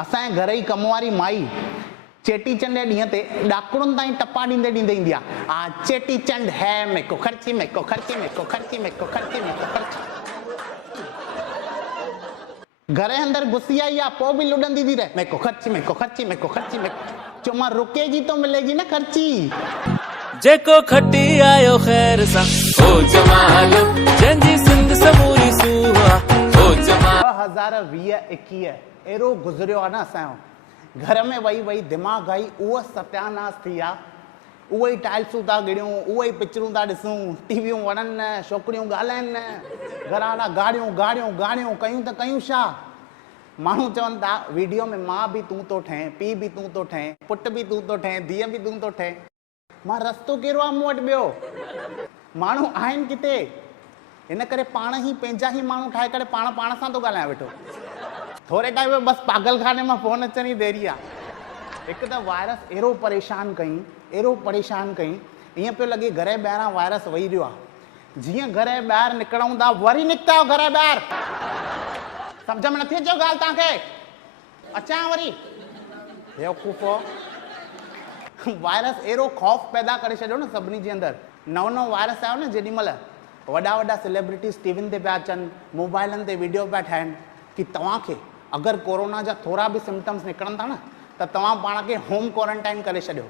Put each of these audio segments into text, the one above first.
असांजे घर जी कम वारी माई चेटीचंड जे ॾींहं ते ॾाकड़ुनि ताईं टपा ॾींदे ॾींदे ईंदी आहे। आ चेटीचंड है मेको खर्ची मेको खर्ची मेको खर्ची मेको खर्ची मेको खर्ची। घर जे अंदर घुसी आई आहे पोइ बि लुॾंदी थी रहे मेको खर्ची मेको खर्ची मेको खर्ची मेको। चो मां रुकेगी तो मिलेगी न खर्ची। जेको खटी आयो खैर सा हो जमाल जंजी सिंध समूरी सुहा हो जमाल। 2020-21 एरो गुज़रियो आहे न असांजो। घर में वही वही दिमाग़ आई उहो सत्यानाश थी आहे। उहे ई टाइल्सूं था गिड़ियूं, उहे ई पिक्चरूं था ॾिसूं, टीवियूं वणनि न, छोकिरियूं ॻाल्हाइनि न, घराना गाड़ियूं गाड़ियूं गाड़ियूं कयूं त कयूं छा। माण्हू चवनि था वीडियो में माउ बि तूं थो ठहे, पीउ बि तूं थो ठहे, पुटु बि तूं थो ठहे, धीअ बि तूं थो ठहे। मां रस्तो कहिड़ो आहे मूं वटि ॿियो? माण्हू आहिनि किथे? हिन करे पाण ई पंहिंजा ई माण्हू ठाहे करे पाण सां थो ॻाल्हायां वेठो। थोरे टाइम में बसि पागलखाने मां फ़ोन अचण जी देरी आहे। हिकु त वायरस अहिड़ो परेशान कई, अहिड़ो परेशान कई, ईअं पियो लॻे घर जे ॿाहिरां वायरस वेही रहियो आहे। जीअं घर जे ॿाहिरि निकिरूं था वरी निकिता आहियो घर जे ॿाहिरि। सम्झ में नथी अचेव ॻाल्हि तव्हांखे? अचां वरी बेवकूफ़ो। वायरस अहिड़ो ख़ौफ़ पैदा करे छॾियो न सभिनी जे अंदरि। नओं वायरस आयो न जेॾी महिल वॾा वॾा सेलिब्रिटीज़ टीवियुनि ते पिया अचनि, मोबाइलनि ते वीडियो पिया ठाहिनि कि तव्हांखे अगरि कोरोना जा थोरा बि सिम्टम्स निकिरनि था न त तव्हां पाण खे होम क्वारंटाइन करे छॾियो।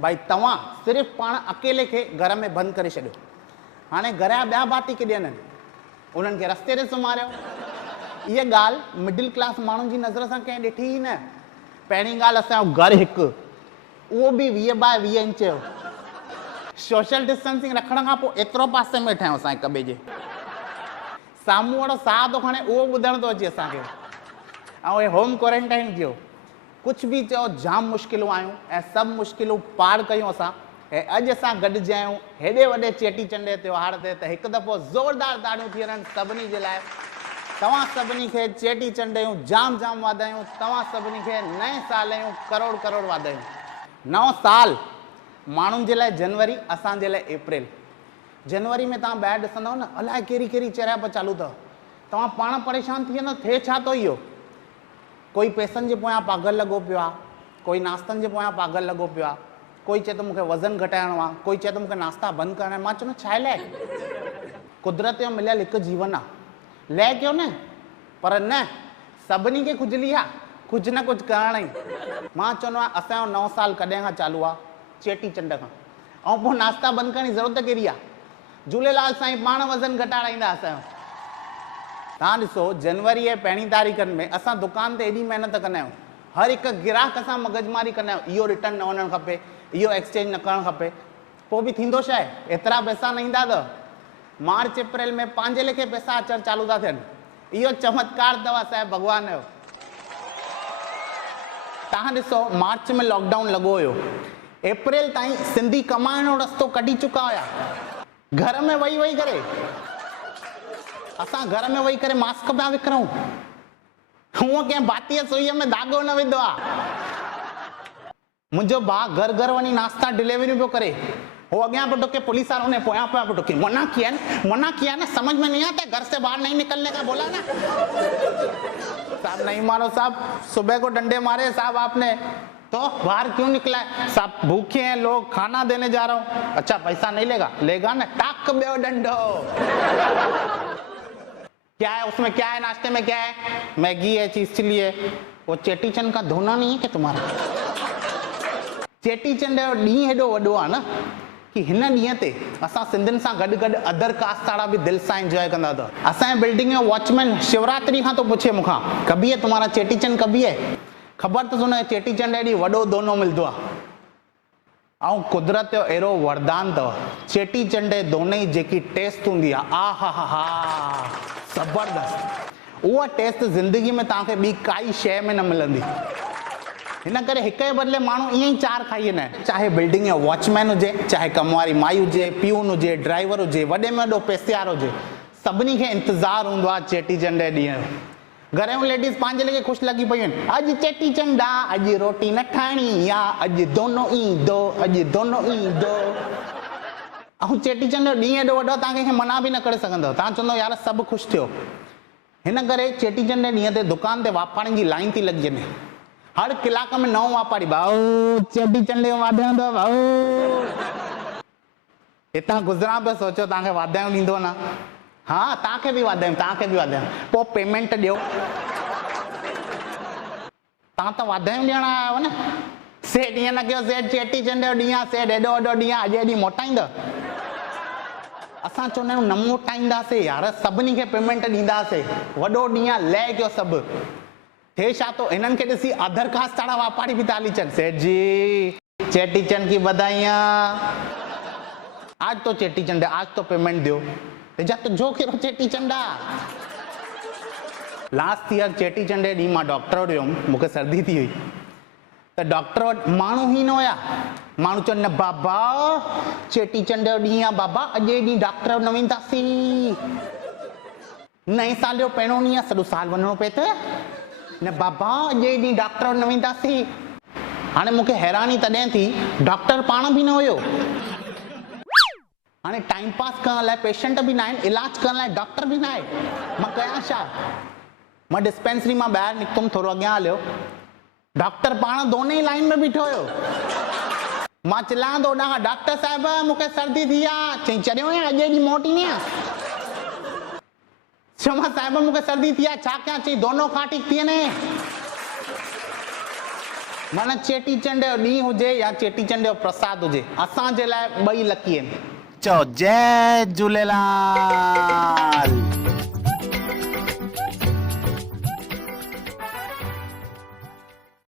भाई तव्हां सिर्फ़ु पाण अकेले खे घर में बंदि करे छॾियो। हाणे घर जा ॿिया भाती किथे आहिनि, उन्हनि खे रस्ते ते सुम्हारियो। इहा ॻाल्हि मिडिल क्लास माण्हुनि जी नज़र सां कंहिं ॾिठी ई न। पहिरीं ॻाल्हि असांजो घरु हिकु, उहो बि 20 बाय 20 इंच जो। सोशल डिस्टेंसिंग रखण खां पोइ एतिरो पासे में वेठा आहियूं असां हिक ॿिए जे। साम्हूं वारो साह थो खणे उहो ॿुधण थो अचे असांखे। ऐं हे होम क्वारंटाइन थियो, कुझु बि चओ जाम मुश्किलूं आयूं ऐं सभु मुश्किलूं पार कयूं असां। ऐं अॼु असां गॾिजी आहियूं हेॾे वॾे चेटीचंड जे त्योहार ते त हिकु दफ़ो ज़ोरदार ताड़ियूं थी वञनि सभिनी जे लाइ। तव्हां सभिनी खे चेटीचंड जूं जाम जाम वाधायूं। तव्हां सभिनी खे नए साल जूं करोड़ करोड़ वाधायूं। नओं साल माण्हुनि जे लाइ जनवरी, असांजे लाइ अप्रैल। जनवरी में तव्हां ॿाहिरि ॾिसंदव न अलाए कहिड़ी कहिड़ी चरियाप चालू अथव। तव्हां पाण परेशान थी वेंदव थिए छा थो इहो। कोई पैसनि जे पोयां पागल लॻो पियो आहे, कोई नाश्तनि जे पोयां पागल लॻो पियो आहे, कोई चए थो मूंखे वज़न घटाइणो आहे, कोई चए थो मूंखे नाश्ता बंदि करणा आहिनि। मां चवंदो छा लाइ? कुदरत जो मिलियल हिकु जीवन आहे, लय कयो न। पर न, सभिनी खे खुजली आहे, कुझु न कुझु करण ई। मां चवंदो आहियां असांजो नओं साल कॾहिं खां चालू आहे? चेटीचंड खां। ऐं पोइ नाश्ता बंदि करण जी ज़रूरत कहिड़ी आहे? झूलेलाल साईं पाण वज़न घटाराईंदा असांजो। तव्हां ॾिसो जनवरी जे पहिरीं तारीख़नि में असां दुकान ते एॾी महिनत कंदा आहियूं, हर हिकु ग्राहक सां मगजमारी कंदा आहियूं, इहो रिटर्न न वञणु खपे, इहो एक्सचेंज न करणु खपे। पोइ बि थींदो छा आहे, एतिरा पैसा न ईंदा अथव। मार्च अप्रैल में पंहिंजे लेखे पैसा अचणु चालू था थियनि। इहो चमत्कार अथव असांजे भॻवान जो। तव्हां ॾिसो मार्च में लॉकडाउन लॻो हुयो, अप्रैल ताईं सिंधी कमाइण जो रस्तो कढी चुका हुया। घर में वेही वेही करे असां घर में वेही करे मास्क पिया विकिरूं। हूअं कंहिं भातीअ सुईअ में धाॻो न विधो आहे। मुंहिंजो भाउ घर घर वञी नाश्ता डिलीवरी पियो करे। वो अॻियां पियो टुके, पुलिस वारों ने पोयां पियो टुके। मना किया ना, समझ में नहीं आता, घर से बाहर नहीं निकलने का बोला ना। साहब नहीं मारो साहब, सुबह को डंडे मारे साहब आपने, तो बाहर क्यों निकला है? साहब भूखे हैं लोग, खाना देने जा रहा हूँ। अच्छा पैसा नहीं लेगा? लेगा ना, टाक बेओ डंडो। क्या है उसमें, क्या है नाश्ते में, क्या है? मैगी है, चीज चिल्ली है। वो चेटीचंड का धोना नहीं है क्या तुम्हारा? चेटीचंड जो ॾींहुं हेॾो वॾो आहे न कि हिन ॾींहं ते असां सिंधियुनि सां गॾु गॾु अदर कास्ट वारा बि दिलि सां एंजॉय कंदा अथव। असांजे बिल्डिंग जो वॉचमैन शिवरात्रि खां तो पूछे मूंखां, कभी है तुम्हारा चेटीचंड कभी है? ख़बर त हुन चेटीचंड ॾींहुं वॾो दोनो मिलंदो आहे। ऐं कुदरत जो अहिड़ो वरदान अथव, चेटीचंड जे दोने जी जेकी टेस्ट हूंदी आहे, आ हा हा हा ज़बरदस्त। उहा टेस्ट ज़िंदगी में तव्हांखे ॿी काई शइ में न मिलंदी। हिन करे हिक जे बदिले माण्हू ईअं ई चार खाई वेंदा आहिनि। चाहे बिल्डिंग जो वॉचमैन हुजे, चाहे कम वारी माई हुजे, प्यून हुजे, ड्राइवर हुजे, वॾे में वॾो पैसे वारो हुजे, सभिनी खे इंतज़ारु हूंदो आहे चेटीचंड जे ॾींहुं। घर जूं लेडीज़ पंहिंजे लेखे ख़ुशि लॻी पयूं आहिनि। अॼु चेटीचंड आहे, अॼु रोटी न ठाहिणी, या अॼु दोनो ईंदो, अॼु दोनो ईंदो। ऐं चेटीचंड जो ॾींहुं एॾो वॾो, तव्हां कंहिंखे मना बि न करे सघंदव। तव्हां चवंदव यार सभु ख़ुशि थियो। हिन करे चेटीचंड जे ॾींहं ते दुकान ते वापारियुनि जी लाइन थी लॻी वञे। हर कलाक में नओं वापारी भाऊ चेटीचंड जो वाधायूं अथव भाऊ। हितां गुज़रां पियो सोचो तव्हांखे वाधायूं ॾींदो न। हाँ तव्हांखे बि वाधायूं पोइ पेमेंट ॾियो। तव्हां त वाधायूं ॾियण आया आहियो न। सेठ ईअं न कयो सेठ चेटीचंड जो ॾींहुं आहे सेठ एॾो वॾो ॾींहुं आहे अॼु एॾी मोटाईंदव। असां चवंदा आहियूं न मोटाईंदासीं यार सभिनी खे पेमेंट ॾींदासीं वॾो ॾींहुं आहे लय कयो सभु। थे छा तो हिननि खे ॾिसी अदर कास्ट वारा वापारी बि था हली अचनि सेठ जी चेटीचंड की बधाइयां आज तो चेटीचंड आज तो पेमेंट दियो तेजा तो जो कहिड़ो चेटीचंड आहे। लास्ट ईयर चेटीचंड जे ॾींहुं मां डॉक्टर वटि वियुमि मूंखे सर्दी थी हुई त डॉक्टर वटि माण्हू ई न हुया। माण्हू चवनि न बाबा चेटीचंड जो ॾींहुं आहे बाबा अॼु ॾींहुं डॉक्टर न वेंदासीं। नए साल जो पहिरियों ॾींहुं आहे सॼो साल वञिणो पए त न बाबा अॼु ॾींहुं डॉक्टर न वेंदासीं। हाणे मूंखे हैरानी तॾहिं थी डॉक्टर पाण बि न हुयो। हाणे टाइम पास करण लाइ पेशेंट बि न आहिनि इलाज करण लाइ डॉक्टर बि न आहे मां कयां छा। मां डिस्पेंसरी मां ॿाहिरि निकितुमि थोरो अॻियां हलियो डॉक्टर पाण दोने ई लाइन में बीठो हुयो। मां चिल्लायां थो ॾांहुं डॉक्टर साहिब मूंखे सर्दी थी आहे चई चरियो आहे अॼु ॾींहुं मोटी आहे। चयोमां साहिब मूंखे सर्दी थी आहे छा कयां चई दोनो खां ठीक थी वञे। माना चेटीचंड जो ॾींहुं हुजे या चेटीचंड जो प्रसाद हुजे असांजे लाइ ॿई लकी आहिनि। चओ जय झूलेलाल।